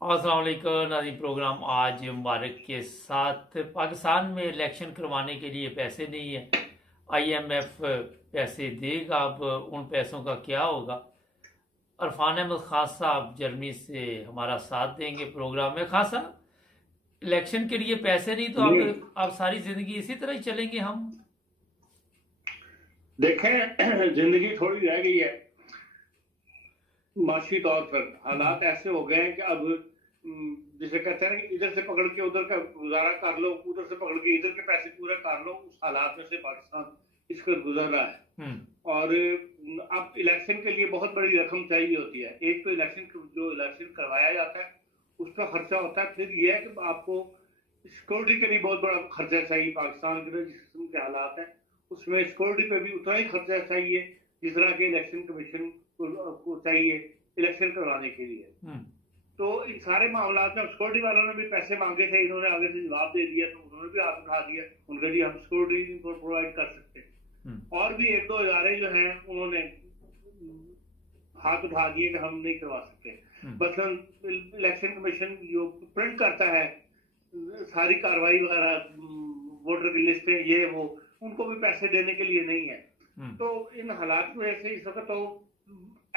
अस्सलाम वालेकुम नाज़रीन। प्रोग्राम आज मुबारक के साथ पाकिस्तान में इलेक्शन करवाने के लिए पैसे नहीं है। आईएमएफ पैसे देगा, अब उन पैसों का क्या होगा। अरफान अहमद खान साहब जर्मनी से हमारा साथ देंगे प्रोग्राम में। खान साहब, इलेक्शन के लिए पैसे नहीं तो जी अब सारी जिंदगी इसी तरह ही चलेंगे हम। देखें, जिंदगी थोड़ी रह गई है। माशी तौर पर हालात ऐसे हो गए हैं कि अब जिसे कहते हैं ना कि इधर से पकड़ के उधर का गुजारा कर लो, उधर से पकड़ के इधर के पैसे पूरे कर लो। उस हालात में से पाकिस्तान इस पर गुजर रहा है। और अब इलेक्शन के लिए बहुत बड़ी रकम चाहिए होती है। एक तो जो इलेक्शन करवाया जाता है उसका खर्चा होता है। फिर यह है कि आपको सिक्योरिटी के लिए बहुत बड़ा खर्चा चाहिए। पाकिस्तान के जिस किस्म के हालात हैं उसमें सिक्योरिटी पे भी उतना ही खर्चा चाहिए जिस तरह के इलेक्शन कमीशन को चाहिए इलेक्शन करवाने के लिए। तो इन सारे मामला में सिक्योरिटी वालों ने भी पैसे मांगे थे, इन्होंने आगे से जवाब दे दिया, तो उन्होंने भी हाथ उठा दिया। उनके लिए हम सिक्योरिटी प्रोवाइड कर सकते हैं। और भी एक दो इदारे जो हैं उन्होंने हाथ उठा दिए कि हम नहीं करवा सकते। मसलन इलेक्शन कमीशन जो प्रिंट करता है सारी कार्रवाई वगैरह, वोटर की लिस्टें, ये वो, उनको भी पैसे देने के लिए नहीं है। तो इन हालात की वजह से इस वक्त तो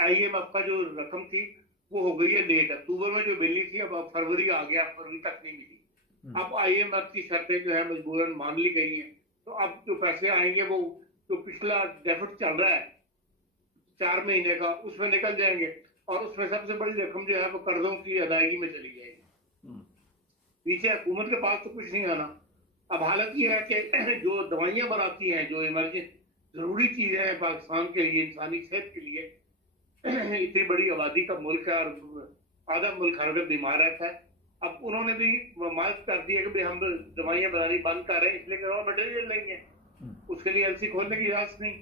आईएमएफ का जो रकम थी वो हो गई है लेट। अक्टूबर में जो मिलनी थी अब फरवरी आ गया, फरवरी तक नहीं मिली। अब आईएमएफ की शर्तें जो है मजबूरन मान ली गई हैं। तो अब जो पैसे आएंगे वो जो पिछला डेफिट चल रहा है 4 महीने का उसमें निकल जाएंगे। और उसमें सबसे बड़ी रकम जो है वो कर्जों की अदायगी में चली जाएगी। पीछे हुकूमत के पास तो कुछ नहीं आना। अब हालत ये है कि जो दवाइयां बनाती हैं, जो इमरजेंसी जरूरी चीजें हैं पाकिस्तान के लिए, इंसानी सेहत के लिए, इतनी बड़ी आबादी का मुल्क है और आधा मुल्क हर वक्त बीमार रहता है। अब उन्होंने भी मार्क कर दिया कि भाई हम दवाइयां बनानी बंद कर रहे हैं, इसलिए रॉ मटेरियल नहीं है, उसके लिए एलसी खोलने की इजाजत नहीं,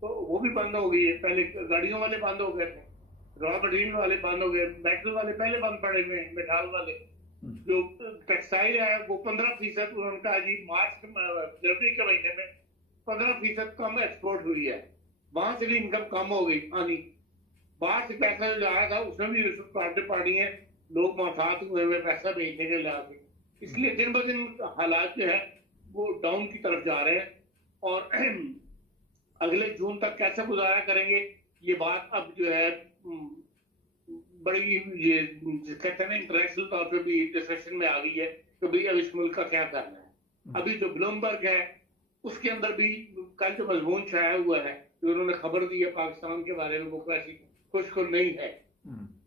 तो वो भी बंद हो गई है। पहले गाड़ियों वाले बंद हो गए थे, रॉ मटेरियल वाले बंद हो गए, बैटरी वाले पहले बंद पड़े हुए, मेटाल वाले। जो टेक्सटाइल है वो 15% उनका जी मार्च जनवरी के महीने में 15% कम एक्सपोर्ट हुई है। वहां से भी इनकम कम हो गई आनी। बाहर से पैसा जो लाया था उसमें भी पार्टी हैं, लोग मोहतात हुए हुए पैसा भेजने के लिए। इसलिए दिन ब दिन हालात जो है वो डाउन की तरफ जा रहे हैं। और अगले जून तक कैसे गुजारा करेंगे ये बात अब जो है बड़ी, ये कहते हैं ना, इंटरनेशनल तौर पे भी डिस्कशन में आ गई है कि भाई अब इस मुल्क का क्या करना है। अभी जो ब्लूमबर्ग है उसके अंदर भी कल जो मजमून छाया हुआ है, जो उन्होंने खबर दी है पाकिस्तान के बारे में, वो कैसी खुशखुर नहीं है।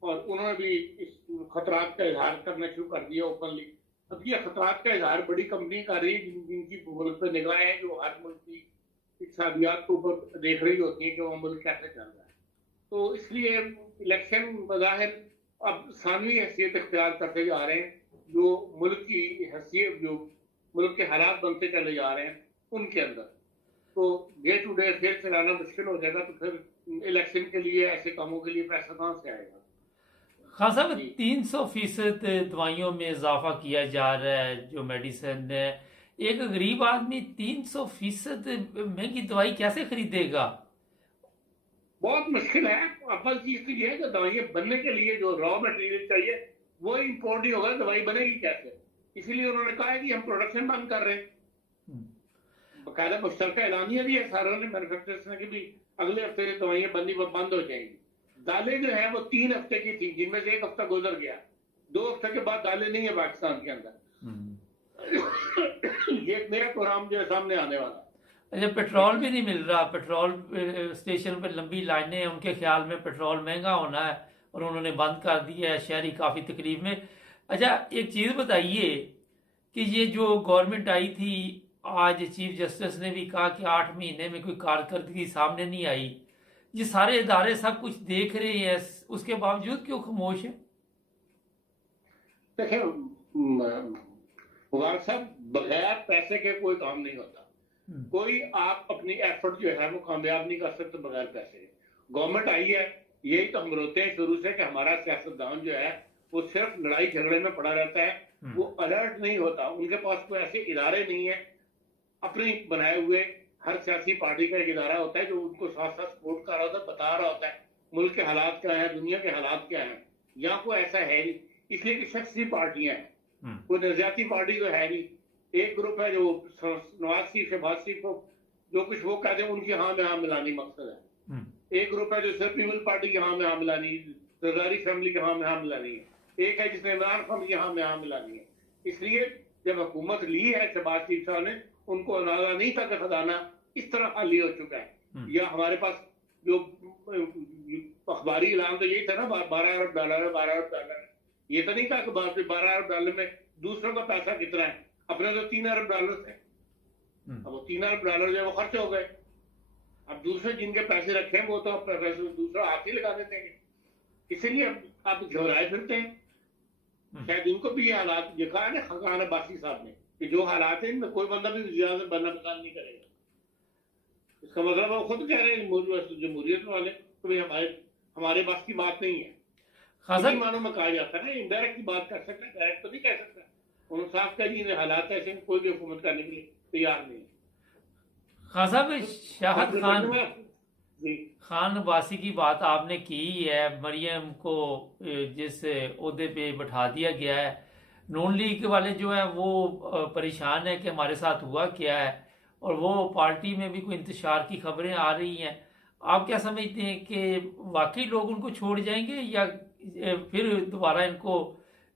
और उन्होंने भी इस खतरात का इजहार करना शुरू कर दिया ओपनली। अब ये खतरात का इजहार बड़ी कंपनी कर रही है जिनकी मुल्क पर निगाहें हैं, जो हर मुल्क की इक्तिसादियात के ऊपर देख रही होती है कि वो मुल्क कैसे चल रहा है। तो इसलिए इलेक्शन बज़ाहिर अब सानवी हैसियत इख्तियार करते जा रहे हैं। जो मुल्क की हैसियत, जो मुल्क के हालात बनते चले जा रहे हैं उनके अंदर, तो डे टू डे फेयर चलाना मुश्किल हो जाएगा। तो फिर इलेक्शन के लिए, ऐसे कामों के लिए पैसा कहाँ से आएगा। खान साहब, 300% दवाइयों में इजाफा किया जा रहा है। जो मेडिसिन है, एक गरीब आदमी 300% महंगी दवाई कैसे खरीदेगा? बहुत मुश्किल है। अव्वल चीज तो ये है कि दवाइयां बनने के लिए जो रॉ मटेरियल चाहिए वो इंपोर्ट ही होगा, दवाई बनेगी कैसे। इसीलिए उन्होंने कहा है कि हम प्रोडक्शन बंद कर रहे हैं। बाकायदा मुश्तरका ऐलानिया भी है सारों ने, मैन्युफैक्चरर्स ने, कि भी अगले हफ्ते से दवाइयां बंद हो जाएंगी। दालें जो है वो 3 हफ्ते की थी, जिनमें से 1 हफ्ता गुजर गया। 2 हफ्ते के बाद दालें नहीं है पाकिस्तान के अंदर। ये एक नया प्रोग्राम जो है सामने आने वाला है। अच्छा, पेट्रोल भी नहीं मिल रहा। पेट्रोल स्टेशन पर लंबी लाइनें हैं। उनके ख्याल में पेट्रोल महंगा होना है और उन्होंने बंद कर दिया है। शहरी काफ़ी तकलीफ में। अच्छा, एक चीज़ बताइए कि ये जो गवर्नमेंट आई थी, आज चीफ जस्टिस ने भी कहा कि 8 महीने में कोई कारकर्दगी सामने नहीं आई। ये सारे इदारे सब कुछ देख रहे हैं, उसके बावजूद क्यों खामोश है? देखिए मुबारक साहब, बगैर पैसे के कोई काम नहीं होता। कोई आप अपनी एफर्ट जो है वो कामयाब नहीं कर सकते बगैर पैसे के। गवर्नमेंट आई है, यही तो हम रोते हैं शुरू से कि हमारा सियासतदान जो है वो सिर्फ लड़ाई झगड़े में पड़ा रहता है, वो अलर्ट नहीं होता। उनके पास कोई ऐसे इदारे नहीं है अपने बनाए हुए। हर सियासी पार्टी का एक इदारा होता है जो उनको साथ साथ सपोर्ट कर रहा होता है, बता रहा होता है मुल्क के हालात क्या है, दुनिया के हालात क्या है। यहाँ कोई ऐसा है नहीं। इसलिए कि शख्सी पार्टियां हैं, हम्म, कोई नजरियाती पार्टी तो है नहीं। एक ग्रुप है जो नवाज शरीफ शहबाज शरीफ को जो कुछ वो कहते हैं उनकी हाँ में हाँ मिलानी मकसद है। हम्म, एक ग्रुप है जो सिर्फ पीपल पार्टी की हाँ में हाँ मिलानी, जरदारी फैमिली की हाँ में हाँ मिलानी है। एक है जिसने इमरान खान की हाँ में हाँ मिलानी है। इसलिए जब हुकूमत ली है शहबाज शरीफ साहब ने, उनको अंदाजा नहीं था कि खजाना इस तरह खाली हो चुका है। या हमारे पास जो अखबारी ऐलान तो यही था ना, 12 अरब डॉलर है, 12 अरब डॉलर है। ये तो नहीं था कि 12 अरब डॉलर में दूसरों का पैसा कितना है। अपने तो 3 अरब डॉलर थे, अब वो 3 अरब डॉलर जो है वो खर्च हो गए। अब दूसरे जिनके पैसे रखे हैं वो तो अपने पैसे दूसरा हाथ ही लगा देते हैं, इसीलिए आप घबराए फिरते हैं। शायद इनको भी ये हालात, ये कहा ना खान अब्बासी साहब ने कि जो हालात है इनमें कोई बंदा भी ज्यादा बनना पसंद नहीं करेगा। इसका मतलब वो खुद कह रहे हैं जमहूरियत वाले तो भाई हमारे पास की बात नहीं है। इसी मानों में कहा जाता है ना, इनडायरेक्ट की बात कर सकता है, डायरेक्ट तो नहीं कह सकता। उन्होंने साफ कह दिए हालात ऐसे कोई भी हुकूमत करने के लिए तैयार नहीं है। खान साहब, शाहद खान अब्बासी की बात आपने की है, मरियम को जिस ओहदे पे बैठा दिया गया है, नून लीग वाले जो है वो परेशान है कि हमारे साथ हुआ क्या है, और वो पार्टी में भी कोई इंतशार की खबरें आ रही हैं। आप क्या समझते हैं कि वाकई लोग उनको छोड़ जाएंगे या फिर दोबारा इनको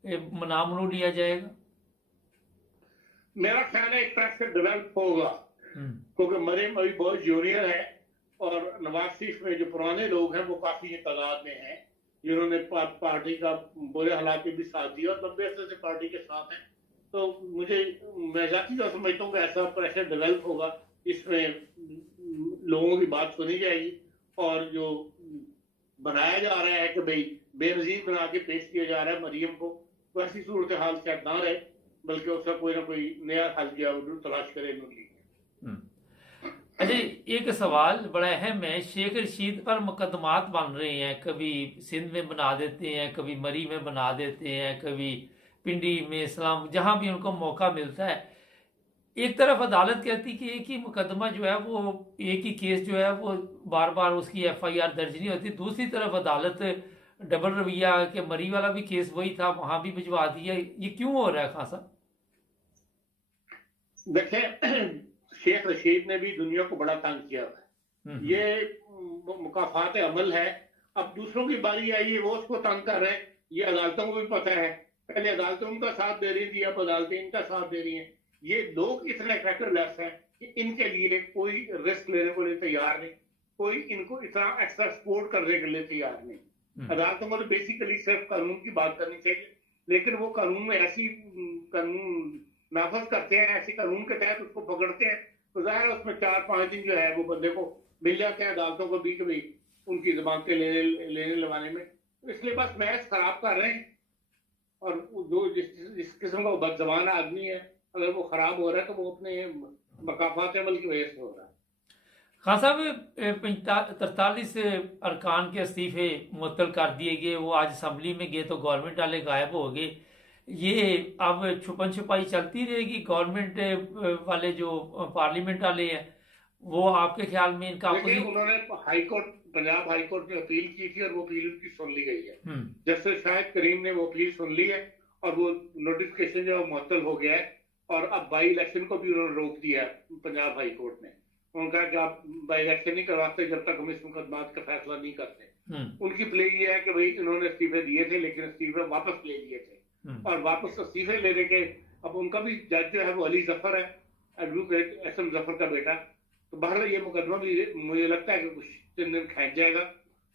नामनू लिया जाएगा? मेरा ख्याल है एक तरह से डेवलप होगा, क्योंकि मरियम अभी बहुत जूनियर है और नवाज शरीफ में जो पुराने लोग हैं वो काफी तादाद में हैं जिन्होंने पार्टी का बुरे हालात में भी साथ दिया और लंबे अरसे से पार्टी के साथ हैं। तो मैं जाती तो समझता हूँ कि ऐसा प्रेशर डेवलप होगा, इसमें लोगों की बात सुनी जाएगी और जो बनाया जा रहा है कि भाई बेनजीर बना के पेश किया जा रहा है मरियम को, वैसी सूरत हाल शायद ना रहे, बल्कि उसका कोई ना कोई नया हल किया तलाश करे लीग। अच्छा, एक सवाल बड़ा अहम है, शेख रशीद पर मुकदमात बन रहे हैं, कभी सिंध में बना देते हैं, कभी मरी में बना देते हैं, कभी पिंडी में, इस्लाम, जहां भी उनको मौका मिलता है। एक तरफ अदालत कहती कि एक ही मुकदमा जो है वो, एक ही केस जो है वो बार बार उसकी FIR दर्ज नहीं होती, दूसरी तरफ अदालत डबल रवैया के मरी वाला भी केस वही था, वहां भी भिजवा दिया। ये क्यों हो रहा है खान साहब? देखिए, शेख रशीद ने भी दुनिया को बड़ा तंग किया है, ये मुकाफात अमल है। अब दूसरों की बारी आई है, वो उसको तंग कर रहे हैं, ये अदालतों को भी पता है। पहले अदालतें उनका साथ दे रही थी, अब अदालतें इनका साथ दे रही हैं। ये लोग इतने ट्रैक्टरलेस हैं कि इनके लिए कोई रिस्क लेने को लिए तैयार नहीं, कोई इनको इतना एक्स्ट्रा सपोर्ट करने के लिए तैयार नहीं। अदालतों को तो बेसिकली सिर्फ कानून की बात करनी चाहिए, लेकिन वो कानून में ऐसी कानून नाफज करते हैं, ऐसे कानून के तहत उसको पकड़ते हैं, तो जाहिर है उसमें 4-5 दिन जो है वो बंदे को मिल जाते हैं अदालतों को भी कभी उनकी जमानतें लेने लगाने में। तो इसलिए बस मैच खराब कर रहे हैं, और जो जिस किस्म का बदजबान आदमी है, अगर वो खराब हो रहा है तो वो अपने मकाफात अमल की वजह से हो रहा है। खान साहब, 43 अरकान के इस्तीफे मुअत्तल कर दिए गए, वो आज असम्बली में गए तो गवर्नमेंट वाले गायब हो गए। ये अब छुपन छुपाई चलती रहेगी? गवर्नमेंट वाले जो पार्लियामेंट वाले हैं वो आपके ख्याल में इनका उन्होंने हाईकोर्ट, पंजाब हाईकोर्ट में अपील की थी और वो अपील उनकी सुन ली गई है। जस्टिस शाहिद करीम ने वो अपील सुन ली है और वो नोटिफिकेशन जो मुअत्तल हो गया है, और अब बाई इलेक्शन को भी उन्होंने रोक दिया पंजाब हाईकोर्ट ने। उन्होंने कहा कि आप बाई इलेक्शन नहीं करवाते जब तक हम इस मुकदमात का फैसला नहीं करते। उनकी प्ले ये है कि भाई इन्होंने इस्तीफे दिए थे लेकिन इस्तीफे वापस ले लिए थे, और वापस इस्तीफे लेने के अब उनका भी जज जो है वो अली जफर है, एडवोकेट SM जफर का बेटा। तो बहरहाल ये मुकदमा भी मुझे लगता है कि कुछ 3 दिन खींच जाएगा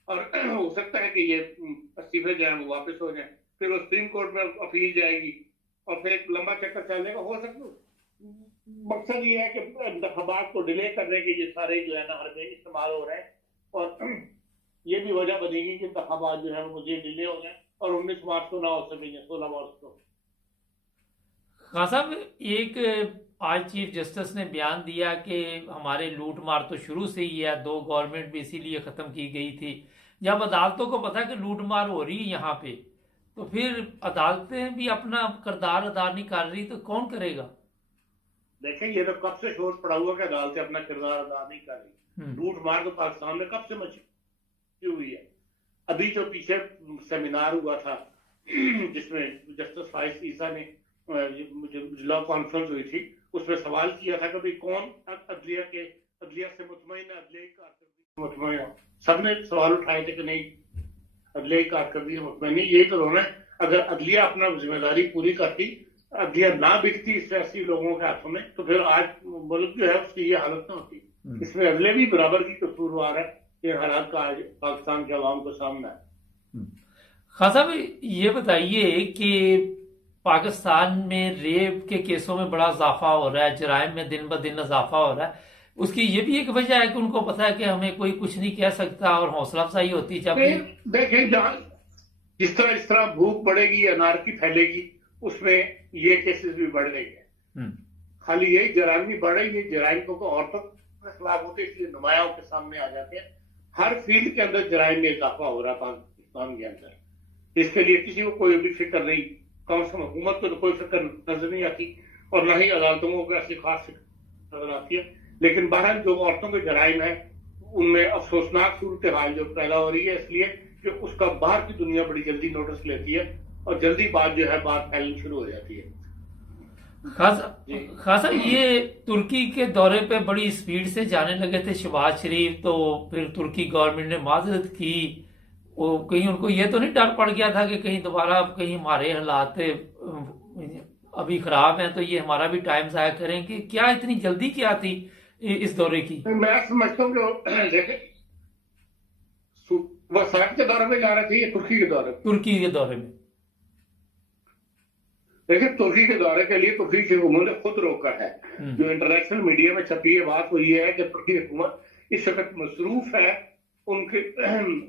और हो सकता है कि ये इस्तीफे जो है वो वापस हो जाए, फिर वो सुप्रीम कोर्ट में अपील जाएगी और फिर एक लंबा चक्कर चलने का हो सकता है। मकसद ये है कि इंतखाबात को डिले करने के ये सारे जो है ना हर में इस्तेमाल हो रहे हैं, और ये भी वजह बनेगी कि इंतखाबात जो है मुझे डिले हो जाए और 19 मार्च को ना हो सकेंगे, 16 मार्च को। खान साहब, एक आज चीफ जस्टिस ने बयान दिया कि हमारे लूट मार तो शुरू से ही है, 2 गवर्नमेंट भी इसीलिए खत्म की गई थी। जब अदालतों को पता है कि लूट मार हो रही है यहाँ पे, तो फिर अदालतें भी अपना किरदार अदा नहीं कर रही तो कौन करेगा? देखिए, ये तो कब से शोर पड़ा हुआ कि अदालतें अपना किरदार अदा नहीं कर रही। लूट मार तो पाकिस्तान में कब से मची हुई है। अभी जो पीछे सेमिनार हुआ था जिसमें जस्टिस फाइज ईसा ने लॉ कॉन्फ्रेंस हुई थी, उसमें सवाल किया था कि भाई कौन अदलिया से मुतमईन है, अदलिया की कारकर्दगी से मुतमईन है। सबने सवाल उठाए थे कि नहीं, अदलिया की कारकर्दगी से मुतमईन नहीं, यही तो होना है। अगर अदलिया अपना जिम्मेदारी पूरी करती, अदलिया ना बिकती सियासी लोगों के हाथों में, तो फिर आज मुल्क जो है उसकी ये हालत ना होती। इसमें अदलिया भी बराबर की कसूरवार है। ये हालात का आज पाकिस्तान के अवाम को सामना है। खान साहब, ये बताइए कि पाकिस्तान में रेप के केसों में बड़ा इजाफा हो रहा है, जराइम में दिन ब दिन इजाफा हो रहा है। उसकी ये भी एक वजह है कि उनको पता है कि हमें कोई कुछ नहीं कह सकता और हौसला अफजाई होती जब देखें, जिस तरह भूख बढ़ेगी, अनारकी फैलेगी, उसमें ये केसेस भी बढ़ रही है। खाली यही जराइम नहीं बढ़ रही है, जराइम को औरतों के खिलाफ होते इसलिए नुमायाओं के सामने आ जाते हैं। हर फील्ड के अंदर जराइम में इजाफा हो रहा है पाकिस्तान के अंदर। इसके लिए किसी को कोई भी फिक्र नहीं, कम से कम हुकूमत को तो कोई फिक्र नजर नहीं आती और न ही अदालतों को ऐसी खास फिक्र नजर आती है। लेकिन बहरहाल जो औरतों के जराइम है उनमें अफसोसनाक सूरत हाल जो पैदा हो रही है, इसलिए कि उसका बाहर की दुनिया बड़ी जल्दी नोटिस लेती है और जल्दी बात जो है बात फैलनी शुरू हो जाती है। खासा ये तुर्की के दौरे पे बड़ी स्पीड से जाने लगे थे शहबाज शरीफ, तो फिर तुर्की गवर्नमेंट ने माजरत की। वो कहीं उनको ये तो नहीं डर पड़ गया था कि कहीं दोबारा कहीं हमारे हालात अभी खराब हैं तो ये हमारा भी टाइम जाया करेंगे? क्या इतनी जल्दी क्या थी इस दौरे की? मैं समझता हूँ कि देखें, वसाइट के दौरे में जा रहे थे या तुर्की के दौरे में? तुर्की के दौरे में। देखिए, तुर्की के दौरे के लिए तुर्की की हुकूमत ने खुद रोका है। जो इंटरनेशनल मीडिया में छपी है बात वो ये है कि तुर्की हुकूमत इस वक्त मसरूफ है उनके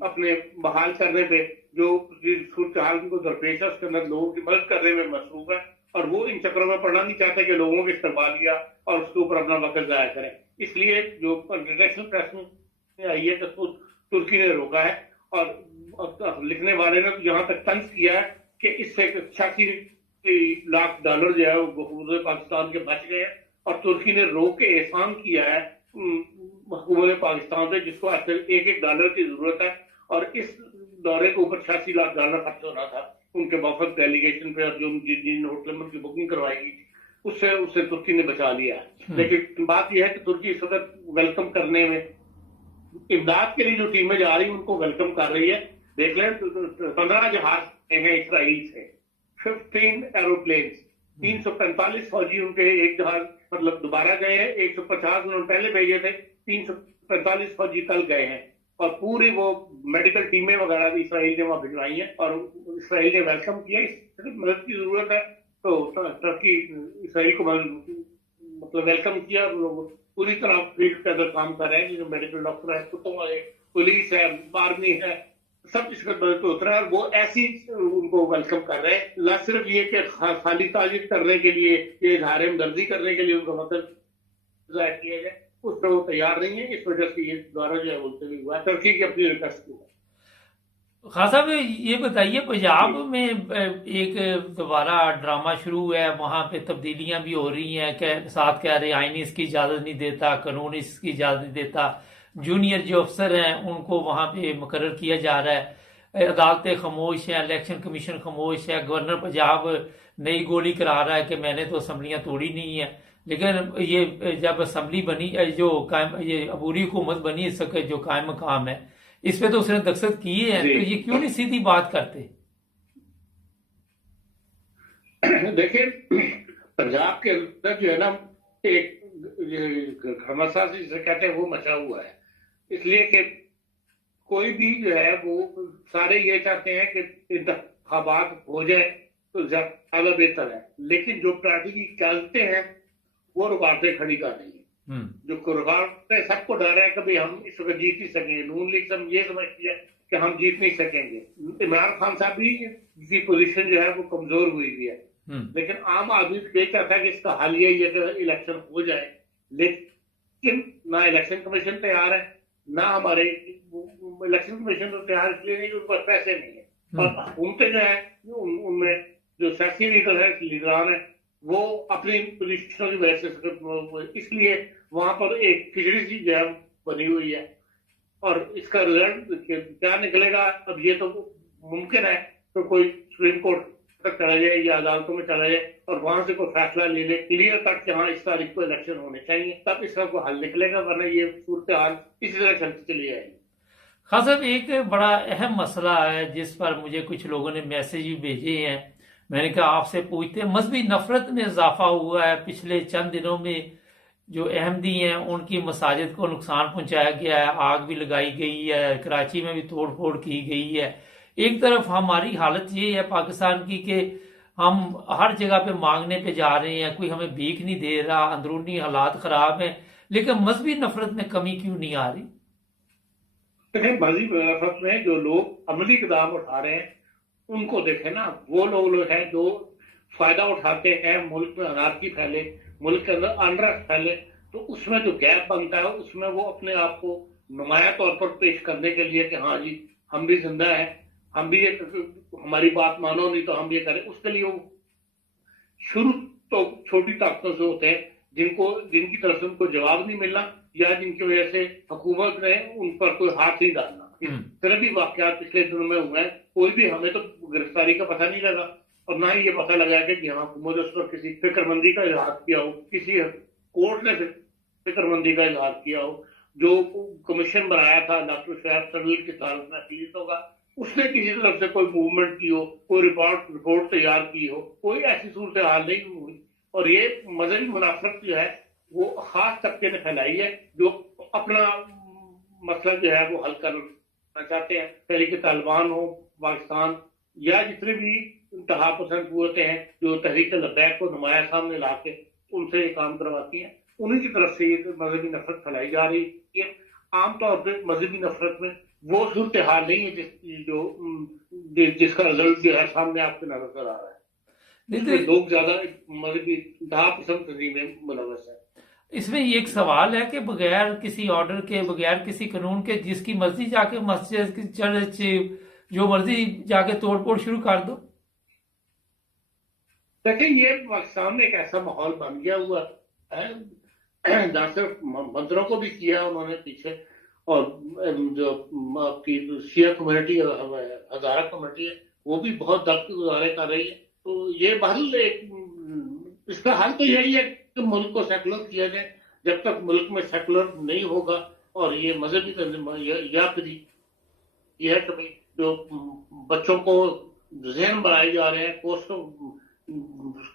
अपने बहाल करने पे, जो सूरत हाल को दरपेश है उसके अंदर लोगों की मदद करने में मसरूफ है, और वो इन चक्रों में पड़ना नहीं चाहते कि लोगों के इस्तेमाल किया और उसके ऊपर अपना वक्त जाया करें। इसलिए जो इंटरनेशनल प्रेस में आई है कि तुर्की ने रोका है, और लिखने वाले ने तो यहाँ तक तंज किया है कि इससे 86 लाख डॉलर जो है वो पाकिस्तान के बच गए, और तुर्की ने रोक के एहसान किया है हुकूमत पाकिस्तान से, जिसको एक एक डॉलर की जरूरत है। और इस दौरे के ऊपर 86 लाख डॉलर खर्च होना था उनके वफद डेलीगेशन पे, और जो जिन होटल में की बुकिंग करवाई गई थी उससे तुर्की ने बचा लिया है। लेकिन बात यह है कि तुर्की इस वक्त वेलकम करने में, इमदाद के लिए जो टीमें जा रही हैं उनको वेलकम कर रही है। देख लें 15 जहाज हैं इसराइल से, 15 एरोप्लेन्स, 345 फौजी उनके एक जहाज मतलब दोबारा गए हैं, 150 उन्होंने पहले भेजे थे, 345 फौजी कल गए हैं, और पूरी वो मेडिकल टीमें वगैरह भी इसराइल ने वहां भिजवाई हैं, और इसराइल ने वेलकम किया। इस मदद की जरूरत है तो तुर्की इसराइल को मतलब वेलकम किया। लोग पूरी तरह फील्ड के अंदर काम कर रहे हैं, जो मेडिकल डॉक्टर है, कुत्तों वाले, पुलिस है, आर्मी है, सब इसका मदद को उतरा है, और वो ऐसी उनको वेलकम कर रहे हैं। न सिर्फ ये कि खाली तारीफ करने के लिए, ये इजहार हमदर्दी करने के लिए उनका मतलब जाहिर किया जाए, उस पर वो तैयार नहीं है। इस वजह से ये दौरा जो है बोलते हुए हुआ तुर्की की अपनी रिक्वेस्ट की। खान साहब, ये बताइए, पंजाब में एक दोबारा ड्रामा शुरू हुआ है, वहां पे तब्दीलियां भी हो रही हैं, साथ कह रहे आईनी इसकी इजाजत नहीं देता, कानून इसकी इजाजत नहीं देता, जूनियर जो अफसर हैं उनको वहां पे मुकर्रर किया जा रहा है, अदालतें खामोश हैं, इलेक्शन कमीशन खामोश है, गवर्नर पंजाब नई गोली करा रहा है कि मैंने तो असम्बलियां तोड़ी नहीं है। लेकिन ये जब असम्बली बनी, जो कायम ये अबूरी हुकूमत बनी, इस वक्त जो कायम मकाम है, इस पे तो उसने दस्तखत किए हैं, तो ये क्यों नहीं सीधी बात करते? देखिए, पंजाब के अंदर जो है ना एक घमासान जिसे कहते हैं वो मचा हुआ है, इसलिए कि कोई भी जो है वो सारे ये चाहते हैं कि इंतखाबात हो जाए तो ज्यादा बेहतर है, लेकिन जो पार्टी की क्यादतें हैं वो रुकावटें खड़ी कर रही है। जो रुकावटें, सबको डर है कि भाई हम इस वक्त जीत नहीं सकेंगे, नून लीग सब ये समझती है कि हम जीत नहीं सकेंगे। इमरान खान साहब भी की पोजीशन जो है वो कमजोर हुई हुई है, लेकिन आम आदमी ये चाहता है कि इसका हल यही है कि इलेक्शन हो जाए, लेकिन ना इलेक्शन कमीशन तैयार है, ना हमारे इलेक्शन कमीशन तो तैयार इसलिए नहीं कि उनके पास पैसे नहीं है, और हुकूमतें जो है उनमें जो सियासी लीडर है, लीडरान है, वो अपनी पोजीशनों की वजह से, इसलिए वहां पर एक खिचड़ी सी जो है बनी हुई है, और इसका रिजल्ट क्या निकलेगा अब ये तो मुमकिन है तो कोई सुप्रीम कोर्ट तक चला जाए या अदालतों में चला जाए और वहां से कोई फैसला ले ले क्लियर कट कि हाँ इस तारीख को इलेक्शन होने चाहिए, तब इसका कोई हल निकलेगा, वरना ये सूरत हाल इसी तरह चलती चली जाएगी। खान साहब, एक बड़ा अहम मसला है जिस पर मुझे कुछ लोगों ने मैसेज भी भेजे हैं, मैंने कहा आपसे पूछते हैं। मजहबी नफरत में इजाफा हुआ है। पिछले चंद दिनों में जो अहमदी हैं उनकी मसाजिद को नुकसान पहुंचाया गया है, आग भी लगाई गई है, कराची में भी तोड़ फोड़ की गई है। एक तरफ हमारी हालत ये है पाकिस्तान की कि हम हर जगह पे मांगने पे जा रहे हैं, कोई हमें भीख नहीं दे रहा, अंदरूनी हालात खराब हैं, लेकिन मजहबी नफरत में कमी क्यों नहीं आ रही? देखिए, मजहबी नफरत में जो लोग अमली इकदाम उठा रहे हैं उनको देखें ना, वो लोग हैं जो फायदा उठाते हैं मुल्क में अनारकी फैले, मुल्क के अंदर अनरेस्ट फैले, तो उसमें जो गैप बनता है उसमें वो अपने आप को नुमाया तौर पर पेश करने के लिए कि हाँ जी हम भी जिंदा है, हम भी हमारी बात मानो, नहीं तो हम ये करें, उसके लिए वो शुरू तो छोटी ताकतों से होते हैं जिनकी तरफ से उनको जवाब नहीं मिलना या जिनकी वजह से हुकूमत ने उन पर कोई हाथ नहीं डालना। इस तरह भी वाकयात पिछले दिनों में हुए हैं। कोई भी, हमें तो गिरफ्तारी का पता नहीं लगा और ना ही ये पता लगा कि हाँ हुकूमत उस पर किसी फिक्रमंदी का इजहार किया हो, किसी कोर्ट ने फिक्रमंदी का इजहार किया हो। जो कमीशन बनाया था डॉक्टर शहब सलील की तारफ में पीड़ितों का, उसने किसी तरफ से कोई मूवमेंट की हो, कोई रिपोर्ट तैयार की हो, कोई ऐसी सूरत हाल नहीं हुई। और ये मजहबी मुनाफरत जो है वो खास तबके ने फैलाई है जो अपना मसला जो है वो हल करना चाहते हैं। तहरीक तालिबान हो पाकिस्तान या जितने भी इंतहा पसंद कुव्वतें हैं जो तहरीक लब्बैक को नुमाया सामने ला के उनसे ये काम करवाती हैं, उन्हीं की तरफ से ये मजहबी नफरत फैलाई जा रही है। आमतौर पर मजहबी नफरत में वो सूरत हाल नहीं है जिसका रिजल्ट जो है सामने आपको नजर आ रहा है। लोग ज्यादा मजहबी इंतहा पसंद में मुलव्वस है। इसमें एक सवाल है कि बगैर किसी ऑर्डर के, बगैर किसी कानून के, जिसकी मर्जी जाके मस्जिद, चर्च, जो मर्जी जाके तोड़फोड़ शुरू कर दो। देखिए, ये पाकिस्तान में एक ऐसा माहौल बन गया हुआ है, जहाँ सिर्फ मंदिरों को भी किया उन्होंने पीछे, और जो आपकी शिया कम्युनिटी हजारा कम्युनिटी है वो भी बहुत दर्द के गुजारे कर रही है। तो ये इसका हल तो यही है कि मुल्क को सेकुलर किया जाए। जब तक मुल्क में सेकुलर नहीं होगा और ये मजहबी या फिर यह कभी जो बच्चों को जहन बनाए जा रहे हैं,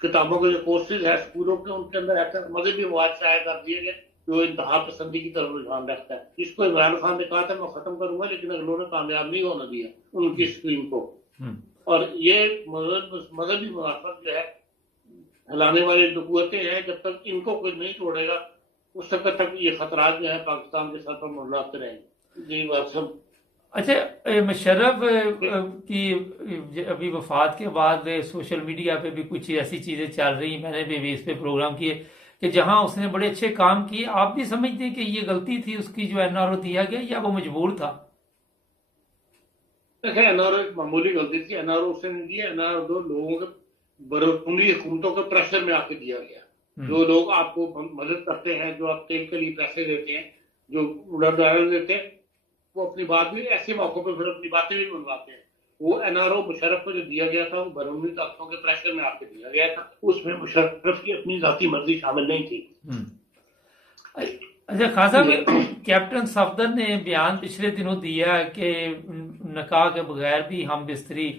किताबों के जो कोर्सेज है स्कूलों के, उनके अंदर ऐसा मजहबी मवाद शाया कर दिए गए जो इंतहा पसंदी की तरफ रुझान रखता है। इसको इमरान खान ने कहा था मैं खत्म करूंगा, लेकिन उन्होंने कामयाब नहीं होने दिया उनकी स्कीम को। और ये मजहबी मुनाफरत जो है हिलाने वाली जो कुव्वतें हैं, जब तक इनको कोई नहीं तोड़ेगा उस तक ये खतरात जो है पाकिस्तान के सर पर मंडराते रहेंगे। जी बात सब। अच्छा, मुशर्रफ की अभी वफात के बाद सोशल मीडिया पे भी कुछ ऐसी चीजें चल रही, मैंने भी इस पे प्रोग्राम किए कि जहां उसने बड़े अच्छे काम किए। आप भी समझते हैं कि ये गलती थी उसकी जो एनआरओ दिया गया, या वो मजबूर था? देखिए, एनआरओ एक मामूली गलती थी। एनआरओ उसने नहीं दिया, एनआरओ दो लोगों के बरकूनी हुकूमतों के प्रेशर में आके दिया गया। जो लोग आपको मदद करते हैं, जो आप तेल के लिए पैसे देते हैं, जो उड़ान देते हैं, वो अपनी बात भी ऐसे मौकों पर फिर अपनी बातें भी मनवाते हैं। वो एनआरओ मुशर्रफ को जो दिया गया था वो बरकूनी ताकतों के प्रेशर में आके दिया गया था, उसमें मुशर्रफ की अपनी जाती मर्जी शामिल नहीं थी। अच्छा खान साहब, कैप्टन सफदर ने बयान पिछले दिनों दिया कि निकाह के बगैर भी हम बिस्तरी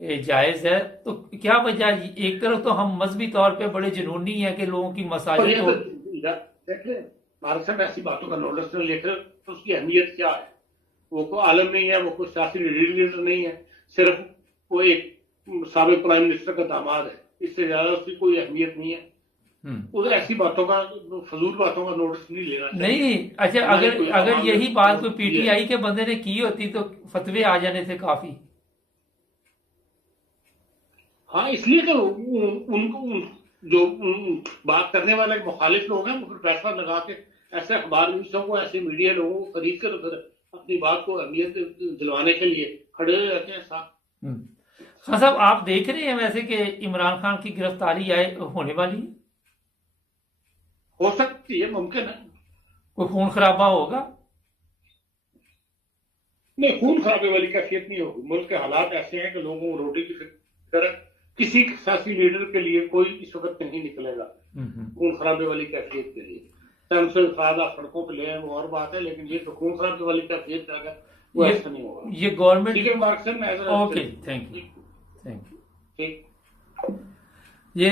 जायज है, तो क्या वजह? एक तरफ तो हम मजहबी तौर पे बड़े जुनूनी है कि लोगों की मसाजिद को भारत से ऐसी बातों का नोटिस नहीं लेकर, तो उसकी अहमियत क्या है? वो कोई आलम नहीं है, वो कोई सियासी लीडर नहीं है, सिर्फ वो एक साबिक प्राइम मिनिस्टर का दामाद है, इससे ज्यादा उसकी कोई अहमियत नहीं है। उधर ऐसी बातों का, फजूल बातों का नोटिस नहीं लेना चाहिए। नहीं, अच्छा, अगर यही बात कोई पीटीआई के बंदे ने की होती तो फतवे आ जाने थे काफी। हाँ, इसलिए तो उनको जो बात करने वाले मुखालिफ लोग हैं वो फिर पैसा लगा के ऐसे अखबार को, ऐसे मीडिया लोगों को खरीद कर फिर अपनी बात को अहमियत दिलवाने के लिए खड़े रहते हैं साथ। हाँ साहब, आप देख रहे हैं वैसे कि इमरान खान की गिरफ्तारी होने वाली है? हो सकती है, मुमकिन है। कोई खून खराबा होगा? नहीं, खून खराबे वाली कैफियत नहीं होगी। मुल्क के हालात ऐसे हैं कि लोगों को रोटी की तरह किसी सियासी लीडर के लिए कोई इस वक्त नहीं निकलेगा खून खराबे वाली कैफियत के लिए। हमसे फायदा सड़कों पर ले आए वो और बात है, लेकिन ये तो खून खराबे वाली कैफियत का वो ऐसा नहीं होगा। ये गवर्नमेंट, ठीक है मार्क्सन, ओके, थैंक यू। ठीक। ये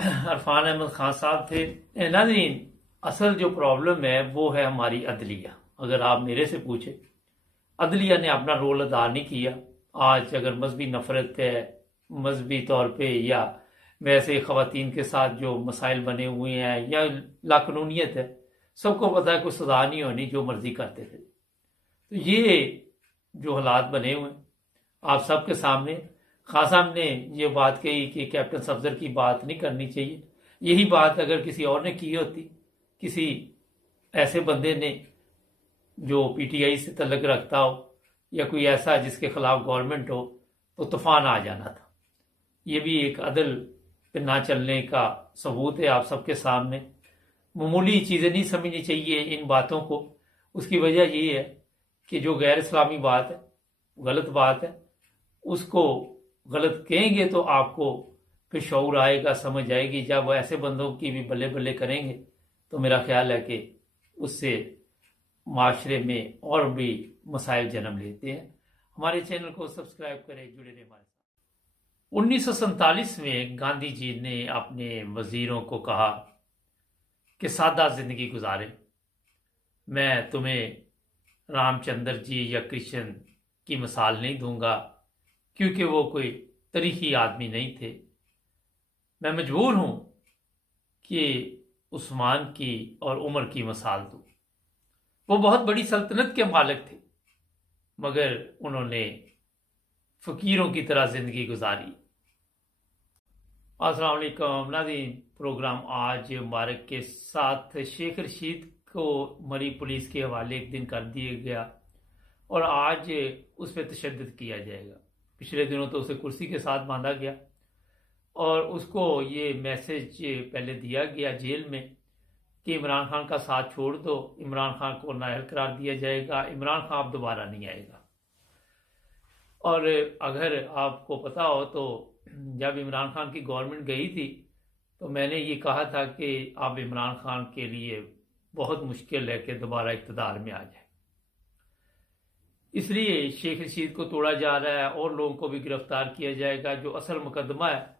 अरफान अहमद खान साहब थे। नाज़रीन, असल जो प्रॉब्लम है वो है हमारी अदलिया। अगर आप मेरे से पूछे, अदलिया ने अपना रोल अदा नहीं किया। आज अगर मजहबी नफरत है, मजहबी तौर पे या वैसे ख़वातीन के साथ जो मसाइल बने हुए हैं या लाकानूनियत है, सबको पता है कोई सजा नहीं होनी, जो मर्जी करते थे। तो ये जो हालात बने हुए हैं आप सबके सामने, खान साहब ने ये बात कही कि कैप्टन सफदर की बात नहीं करनी चाहिए। यही बात अगर किसी और ने की होती, किसी ऐसे बंदे ने जो पीटीआई से तल्लुक़ रखता हो या कोई ऐसा जिसके खिलाफ गवर्नमेंट हो, तो तूफान आ जाना था। ये भी एक अदल पे ना चलने का सबूत है आप सबके सामने। मामूली चीज़ें नहीं समझनी चाहिए इन बातों को। उसकी वजह ये है कि जो गैर इस्लामी बात है, गलत बात है, उसको गलत कहेंगे तो आपको फिर शऊर आएगा, समझ आएगी। जब वो ऐसे बंदों की भी बल्ले बल्ले करेंगे तो मेरा ख्याल है कि उससे माशरे में और भी मसाइल जन्म लेते हैं। हमारे चैनल को सब्सक्राइब करें, जुड़े रहें हमारे साथ। 1947 में गांधी जी ने अपने वजीरों को कहा कि सादा जिंदगी गुजारें। मैं तुम्हें रामचंद्र जी या कृष्ण की मिसाल नहीं दूंगा, क्योंकि वो कोई तरीखी आदमी नहीं थे। मैं मजबूर हूं कि उस्मान की और उमर की मिसाल दूं। वो बहुत बड़ी सल्तनत के मालिक थे, मगर उन्होंने फकीरों की तरह जिंदगी गुजारी। अस्सलाम वालेकुम नाज़रीन, प्रोग्राम आज मुबारक के साथ शेख रशीद को मरी पुलिस के हवाले एक दिन कर दिया गया और आज उस पर तशद्दुद किया जाएगा। पिछले दिनों तो उसे कुर्सी के साथ बांधा गया और उसको ये मैसेज पहले दिया गया जेल में कि इमरान खान का साथ छोड़ दो, इमरान खान को नाअहल करार दिया जाएगा, इमरान खान अब दोबारा नहीं आएगा। और अगर आपको पता हो तो जब इमरान खान की गवर्नमेंट गई थी तो मैंने ये कहा था कि अब इमरान खान के लिए बहुत मुश्किल है कि दोबारा इक़्तिदार में आ जाए। इसलिए शेख रशीद को तोड़ा जा रहा है और लोगों को भी गिरफ्तार किया जाएगा। जो असल मुकदमा है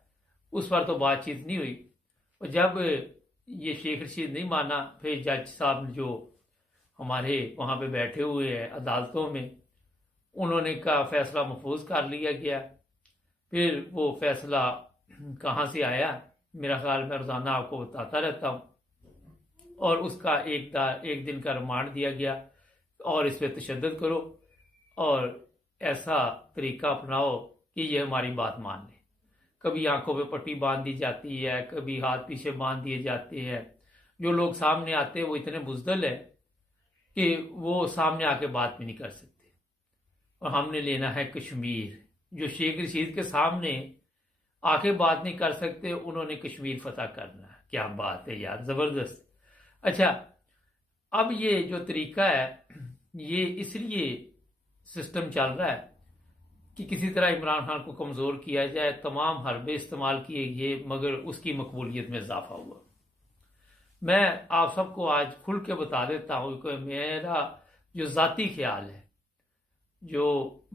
उस पर तो बातचीत नहीं हुई, और जब ये शेख रशीद नहीं माना, फिर जज साहब जो हमारे वहाँ पे बैठे हुए हैं अदालतों में, उन्होंने कहा फैसला महफूज कर लिया गया। फिर वो फैसला कहाँ से आया, मेरा ख्याल मैं रोज़ाना आपको बताता रहता हूँ, और उसका एक दिन का रिमांड दिया गया और इस पर तशद्दुद करो और ऐसा तरीका अपनाओ कि ये हमारी बात मान ले। कभी आंखों पे पट्टी बांध दी जाती है, कभी हाथ पीछे बांध दिए जाते हैं। जो लोग सामने आते हैं वो इतने बुज़दिल है कि वो सामने आके बात भी नहीं कर सकते। और हमने लेना है कश्मीर। जो शेख रशीद के सामने आके बात नहीं कर सकते, उन्होंने कश्मीर फतह करना है। क्या बात है यार, ज़बरदस्त। अच्छा, अब ये जो तरीका है ये इसलिए सिस्टम चल रहा है कि किसी तरह इमरान खान को कमज़ोर किया जाए। तमाम हरबे इस्तेमाल किए गए, मगर उसकी मकबूलियत में इजाफा हुआ। मैं आप सबको आज खुल के बता देता हूँ कि मेरा जो ज़ाती ख्याल है, जो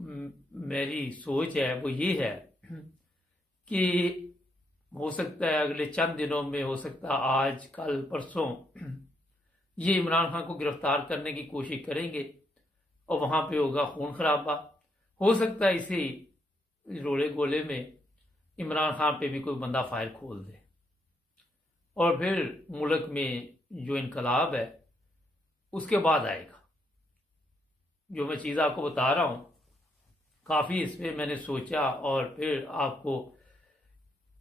मेरी सोच है, वो ये है कि हो सकता है अगले चंद दिनों में, हो सकता है आज कल परसों, ये इमरान खान को गिरफ्तार करने की कोशिश करेंगे और वहाँ पे होगा खून खराबा। हो सकता है इसी रोले गोले में इमरान खान पे भी कोई बंदा फायर खोल दे और फिर मुल्क में जो इनकलाब है उसके बाद आएगा। जो मैं चीज़ आपको बता रहा हूँ, काफ़ी इस पर मैंने सोचा और फिर आपको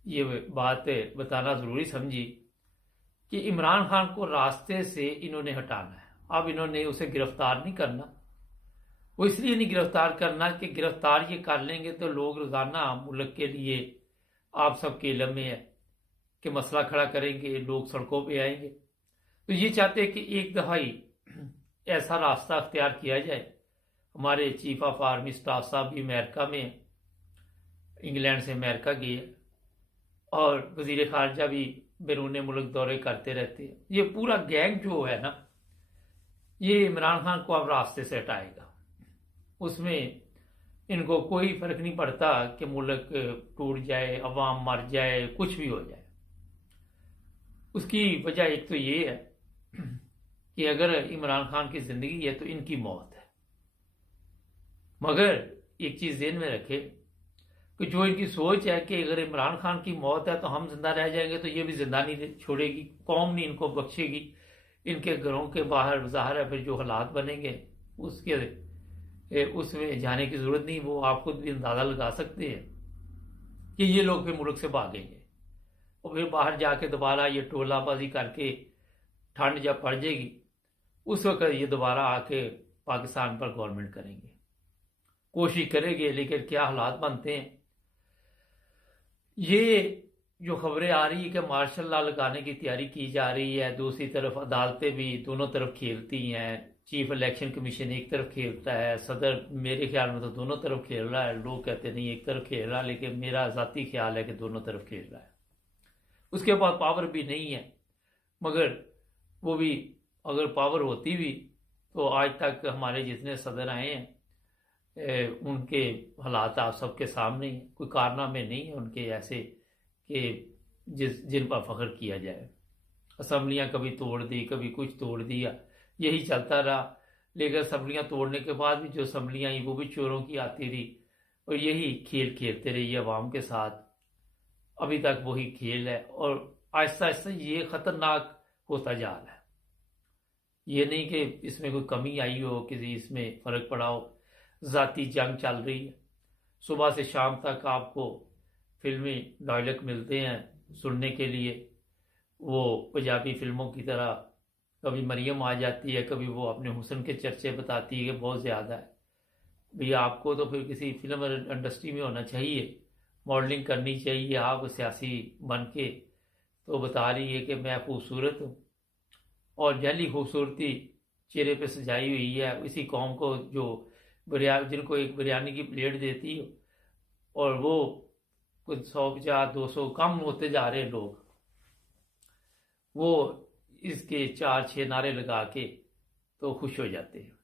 ये बात बताना ज़रूरी समझी कि इमरान खान को रास्ते से इन्होंने हटाना है। अब इन्होंने उसे गिरफ्तार नहीं करना। वो इसलिए नहीं गिरफ्तार करना कि गिरफ्तार ये कर लेंगे तो लोग रोज़ाना मुल्क के लिए, आप सबके इल्म में है कि मसला खड़ा करेंगे, लोग सड़कों पे आएंगे। तो ये चाहते हैं कि एक दहाई ऐसा रास्ता अख्तियार किया जाए। हमारे चीफ ऑफ आर्मी स्टाफ साहब भी अमेरिका में हैं इंग्लैंड से अमेरिका गए और वजीर खारजा भी बैरून मुल्क दौरे करते रहते हैं। ये पूरा गैंग जो है ना, ये इमरान खान को अब रास्ते से हटाएगा। उसमें इनको कोई फर्क नहीं पड़ता कि मुल्क टूट जाए, अवाम मर जाए, कुछ भी हो जाए। उसकी वजह एक तो ये है कि अगर इमरान खान की जिंदगी है तो इनकी मौत है। मगर एक चीज ध्यान में रखे कि जो इनकी सोच है कि अगर इमरान खान की मौत है तो हम जिंदा रह जाएंगे, तो ये भी जिंदा नहीं छोड़ेगी, कौम नहीं इनको बख्शेगी। इनके घरों के बाहर ज़ाहिर है फिर जो हालात बनेंगे उसमें जाने की जरूरत नहीं। वो आप खुद भी अंदाजा लगा सकते हैं कि ये लोग फिर मुल्क से भागेंगे और फिर बाहर जाके दोबारा ये टोलाबाजी करके ठंड जब पड़ जाएगी उस वक्त ये दोबारा आके पाकिस्तान पर गवर्नमेंट करेंगे, कोशिश करेंगे। लेकिन क्या हालात बनते हैं। ये जो खबरें आ रही है कि मार्शल लॉ लगाने की तैयारी की जा रही है, दूसरी तरफ अदालतें भी दोनों तरफ खेलती हैं, चीफ इलेक्शन कमीशन एक तरफ खेलता है, सदर मेरे ख्याल में तो दोनों तरफ खेल रहा है। लोग कहते नहीं एक तरफ खेल रहा, लेकिन मेरा ज़ाती ख्याल है कि दोनों तरफ खेल रहा है। उसके पास पावर भी नहीं है, मगर वो भी अगर पावर होती भी तो आज तक हमारे जितने सदर आए हैं उनके हालात आप सबके सामने हैं। कोई कारनामे नहीं है उनके ऐसे कि जिन पर फख्र किया जाए। असम्बलियाँ कभी तोड़ दी, कभी कुछ तोड़ दिया, यही चलता रहा। लेकिन असम्बलियाँ तोड़ने के बाद भी जो असम्बलियाँ आई वो भी चोरों की आती रही और यही खेल खेलते रही अवाम के साथ। अभी तक वही खेल है और आहिस्ता आहिस्ता ये खतरनाक होता जा रहा है। ये नहीं कि इसमें कोई कमी आई हो, किसी इसमें फर्क पड़ा हो। ज़ाती जंग चल रही है, सुबह से शाम तक आपको फिल्मी डायलॉग मिलते हैं सुनने के लिए। वो पंजाबी फिल्मों की तरह कभी मरियम आ जाती है, कभी वो अपने हुस्न के चर्चे बताती है कि बहुत ज़्यादा है। भैया आपको तो फिर किसी फिल्म इंडस्ट्री में होना चाहिए, मॉडलिंग करनी चाहिए। आप सियासी बन के तो बता रही है कि मैं खूबसूरत हूँ और जैली खूबसूरती चेहरे पे सजाई हुई है। इसी कौम को जो जिनको एक बिरयानी की प्लेट देती हो और वो कुछ 150 200 कम होते जा रहे लोग, वो इसके 4-6 नारे लगा के तो खुश हो जाते हैं।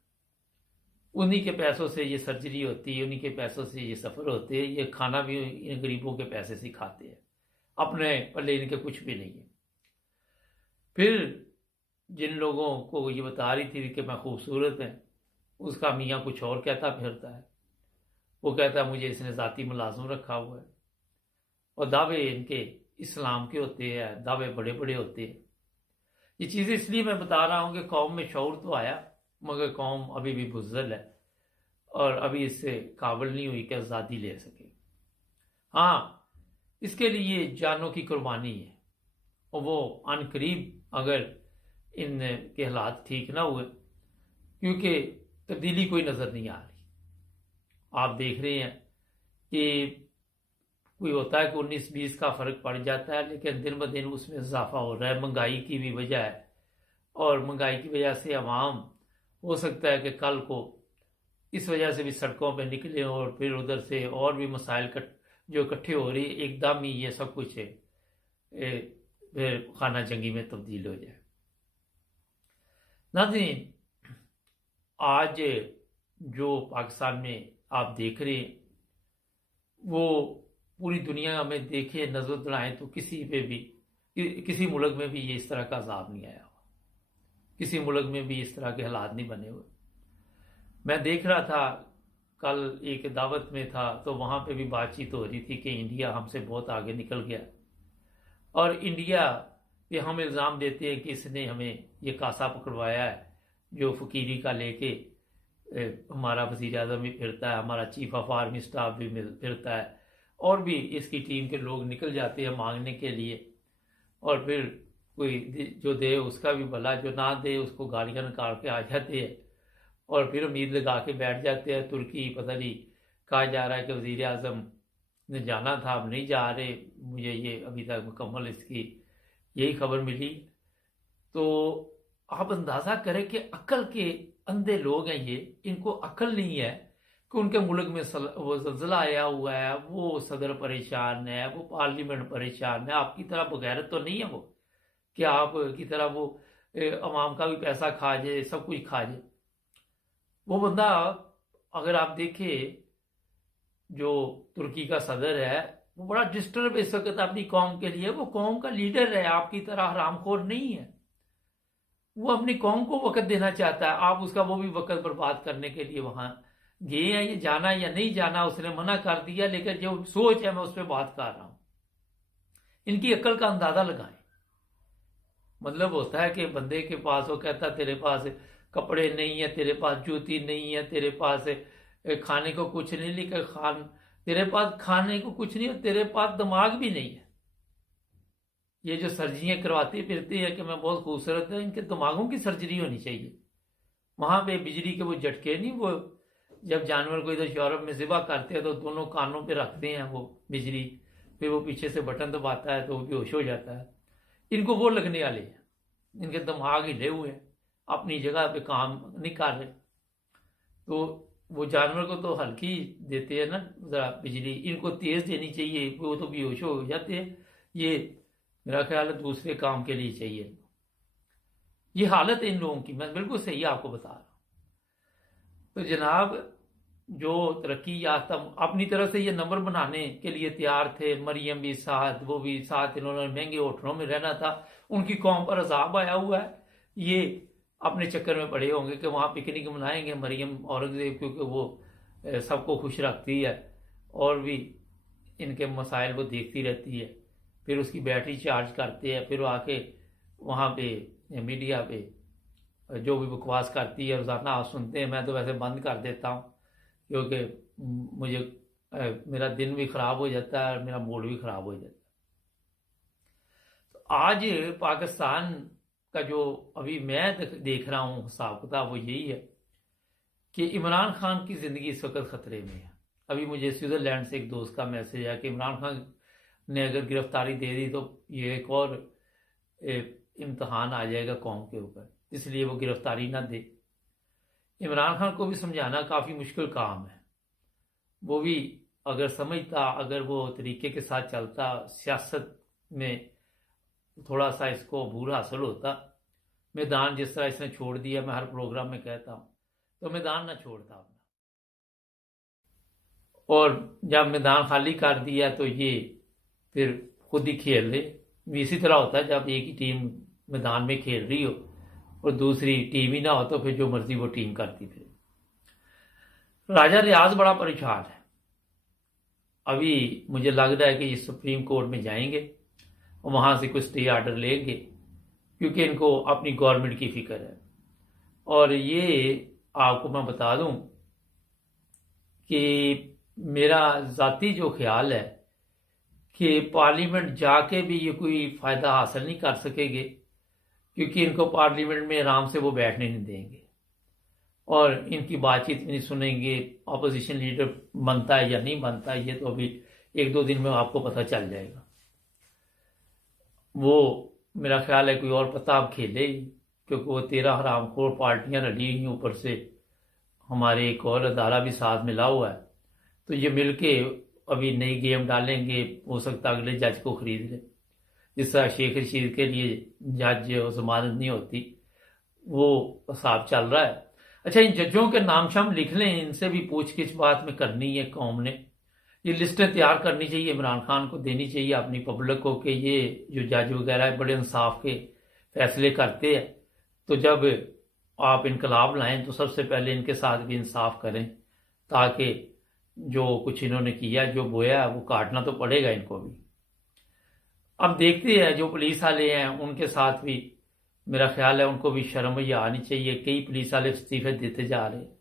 उन्हीं के पैसों से ये सर्जरी होती है, उन्हीं के पैसों से ये सफ़र होते हैं, ये खाना भी इन गरीबों के पैसे से खाते हैं, अपने पल्ले इनके कुछ भी नहीं है। फिर जिन लोगों को ये बता रही थी कि मैं खूबसूरत है, उसका मियाँ कुछ और कहता फिरता है। वो कहता है मुझे इसने ज़ाती मुलाजिम रखा हुआ है और दावे इनके इस्लाम के होते हैं, दावे बड़े बड़े होते हैं। ये चीज़ें इसलिए मैं बता रहा हूँ कि कौम में शऊर तो आया, मगर कौम अभी भी बुज़दिल है और अभी इससे काबिल नहीं हुई कि आज़ादी ले सके। हाँ, इसके लिए जानों की कुर्बानी है और वो अनकरीब अगर इन के हालात ठीक ना हुए, क्योंकि तब्दीली कोई नज़र नहीं आ रही। आप देख रहे हैं कि कोई होता है कि 19-20 का फ़र्क पड़ जाता है, लेकिन दिन ब दिन उसमें इजाफा हो रहा है। महंगाई की भी वजह है और महंगाई की वजह से अवाम हो सकता है कि कल को इस वजह से भी सड़कों पर निकले और फिर उधर से और भी मसाइल जो इकट्ठे हो रही है, एकदम ही ये सब कुछ है फिर खाना जंगी में तब्दील हो जाए। नाज़रीन, आज जो पाकिस्तान में आप देख रहे हैं वो पूरी दुनिया में देखें, नजर दौड़ाएं तो किसी पे भी किसी मुल्क में भी ये इस तरह का अजाब नहीं आया हुआ, किसी मुल्क में भी इस तरह के हालात नहीं बने हुए। मैं देख रहा था कल एक दावत में था तो वहाँ पे भी बातचीत हो रही थी कि इंडिया हमसे बहुत आगे निकल गया और इंडिया पे हम इल्ज़ाम देते हैं कि इसने हमें ये कासा पकड़वाया है जो फ़कीरी का लेके हमारा वज़ीर आज़म भी फिरता है, हमारा चीफ ऑफ आर्मी स्टाफ भी फिरता है और भी इसकी टीम के लोग निकल जाते हैं मांगने के लिए और फिर कोई जो दे उसका भी भला, जो ना दे उसको गालियाँ निकाल के आ जाते हैं और फिर उम्मीद लगा के बैठ जाते हैं। तुर्की पता नहीं कहा जा रहा है कि वज़ीर आज़म ने जाना था, अब नहीं जा रहे। मुझे ये अभी तक मुकम्मल इसकी यही खबर मिली। तो आप अंदाज़ा करें कि अक्ल के अंधे लोग हैं ये, इनको अक्ल नहीं है कि उनके मुल्क में वो जल्जला आया हुआ है, वो सदर परेशान है, वो पार्लियामेंट परेशान है। आपकी तरह बगैरत तो नहीं है वो कि आप की तरह वो अवाम का भी पैसा खा जाए, सब कुछ खा जाए। वो बंदा अगर आप देखें जो तुर्की का सदर है, वो बड़ा डिस्टर्ब इस वक्त अपनी कौम के लिए। वो कौम का लीडर है, आपकी तरह हरामखोर नहीं है। वो अपनी कौम को वक्त देना चाहता है, आप उसका वो भी वक्त बर्बाद करने के लिए वहां गए हैं। ये जाना या नहीं जाना उसने मना कर दिया, लेकिन जो सोच है मैं उस पर बात कर रहा हूं। इनकी अक्ल का अंदाजा लगाएं। मतलब होता है कि बंदे के पास वो कहता तेरे पास कपड़े नहीं है, तेरे पास जूती नहीं है, तेरे पास खाने को कुछ नहीं, लेकिन तेरे पास खाने को कुछ नहीं और तेरे पास दिमाग भी नहीं है। ये जो सर्जरियां करवाती फिरती है कि मैं बहुत खूबसूरत है, इनके दिमागों की सर्जरी होनी चाहिए। वहां पे बिजली के वो झटके नहीं, वो जब जानवर को इधर यूरोप में ज़िबा करते हैं तो दोनों कानों पे रखते हैं वो बिजली, फिर वो पीछे से बटन दबाता है तो वो बेहोश हो जाता है। इनको वो लगने वाले हैं। इनके दिमाग हिले हुए हैं, अपनी जगह पे काम नहीं कर रहे। तो वो जानवर को तो हल्की देते हैं ना जरा बिजली, इनको तेज देनी चाहिए, वो तो बेहोश हो जाते हैं। ये मेरा ख्याल है दूसरे काम के लिए चाहिए। ये हालत है इन लोगों की, मैं बिल्कुल सही आपको बता रहा हूं। तो जनाब जो तरक्की याफ्ता अपनी तरफ से ये नंबर बनाने के लिए तैयार थे, मरियम भी साथ, वो भी साथ, इन्होंने महंगे होटलों में रहना था, उनकी कौम पर अजाब आया हुआ है। ये अपने चक्कर में पड़े होंगे कि वहां पिकनिक मनाएंगे मरियम औरंगजेब, क्योंकि वो सबको खुश रखती है और भी इनके मसाइल वो देखती रहती है। फिर उसकी बैटरी चार्ज करते हैं, फिर वो आके वहाँ पे मीडिया पे जो भी बकवास करती है रोजाना आप सुनते हैं। मैं तो वैसे बंद कर देता हूँ क्योंकि मुझे मेरा दिन भी खराब हो जाता है और मेरा मूड भी खराब हो जाता है। तो आज पाकिस्तान का जो अभी मैं देख रहा हूँ हिसाब किताब वो यही है कि इमरान खान की जिंदगी इस वक्त खतरे में है। अभी मुझे स्विट्जरलैंड से एक दोस्त का मैसेज आया कि इमरान खान ने अगर गिरफ्तारी दे दी तो ये एक और इम्तहान आ जाएगा कौम के ऊपर, इसलिए वो गिरफ्तारी ना दे। इमरान खान को भी समझाना काफ़ी मुश्किल काम है। वो भी अगर समझता, अगर वो तरीके के साथ चलता, सियासत में थोड़ा सा इसको अबूर हासिल होता, मैदान जिस तरह इसने छोड़ दिया, मैं हर प्रोग्राम में कहता हूँ, तो मैदान ना छोड़ता अपना। और जब मैदान खाली कर दिया तो ये फिर खुद ही खेल ले। इसी तरह होता है जब एक ही टीम मैदान में खेल रही हो और दूसरी टीम ही ना हो तो फिर जो मर्जी वो टीम करती। फिर राजा रियाज बड़ा परेशान है। अभी मुझे लग रहा है कि ये सुप्रीम कोर्ट में जाएंगे और वहां से कुछ स्टे ऑर्डर लेंगे, क्योंकि इनको अपनी गवर्नमेंट की फिक्र है। और ये आपको मैं बता दूं कि मेरा जाती जो ख्याल है कि पार्लियामेंट जाके भी ये कोई फायदा हासिल नहीं कर सकेंगे, क्योंकि इनको पार्लियामेंट में आराम से वो बैठने नहीं देंगे और इनकी बातचीत भी नहीं सुनेंगे। अपोजिशन लीडर बनता है या नहीं बनता ये तो अभी 1-2 दिन में आपको पता चल जाएगा। वो मेरा ख्याल है कोई और पताब खेले, क्योंकि वो 13 हरामखोर पार्टियां रली हुई, ऊपर से हमारे एक और अदारा भी साथ मिला हुआ है। तो ये मिलके अभी नई गेम डालेंगे, हो सकता अगले जज को खरीद ले। जिस तरह शेख रशीद के लिए जज जमानत नहीं होती, वो हिसाब चल रहा है। अच्छा, इन जजों के नाम शाम लिख लें, इनसे भी पूछगिछ बात में करनी है कौम ने। ये लिस्टें तैयार करनी चाहिए, इमरान खान को देनी चाहिए अपनी पब्लिक को कि ये जो जज वगैरह है बड़े इंसाफ के फैसले करते हैं। तो जब आप इनकलाब लाएं तो सबसे पहले इनके साथ भी इंसाफ करें, ताकि जो कुछ इन्होंने किया, जो बोया, वो काटना तो पड़ेगा इनको भी। अब देखते हैं जो पुलिस वाले हैं उनके साथ भी मेरा ख्याल है उनको भी शर्म या आनी चाहिए। कई पुलिस वाले इस्तीफे देते जा रहे हैं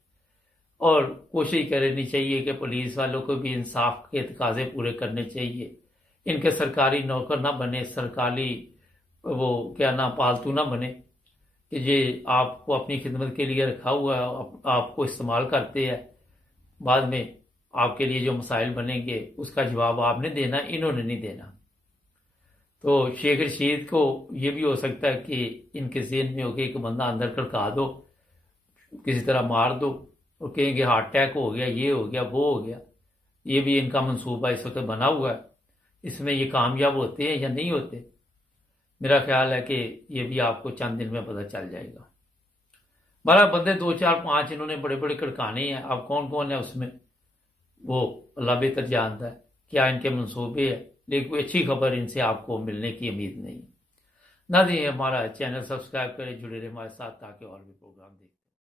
और कोशिश करनी चाहिए कि पुलिस वालों को भी इंसाफ के तकाजे पूरे करने चाहिए। इनके सरकारी नौकर ना बने, सरकारी वो क्या ना पालतू ना बने कि ये आपको अपनी खिदमत के लिए रखा हुआ है, आपको इस्तेमाल करते हैं, बाद में आपके लिए जो मसाइल बनेंगे उसका जवाब आपने देना, इन्होंने नहीं देना। तो शेख रशीद को ये भी हो सकता है कि इनके ज़हन में हो कि एक बंदा अंदर खड़का दो, किसी तरह मार दो और कहेंगे हार्ट अटैक हो गया, ये हो गया, वो हो गया। ये भी इनका मंसूबा इस वक्त बना हुआ है। इसमें ये कामयाब होते हैं या नहीं होते, मेरा ख्याल है कि ये भी आपको चंद दिन में पता चल जाएगा। बारह बंदे 2 4 5 इन्होंने बड़े बड़े खड़काने हैं। अब कौन कौन है उसमें वो अल्लाह बेहतर जानता है, क्या इनके मंसूबे है, लेकिन कोई अच्छी खबर इनसे आपको मिलने की उम्मीद नहीं। ना दें हमारा चैनल सब्सक्राइब करें, जुड़े रहे हमारे साथ ताकि और भी प्रोग्राम देखें।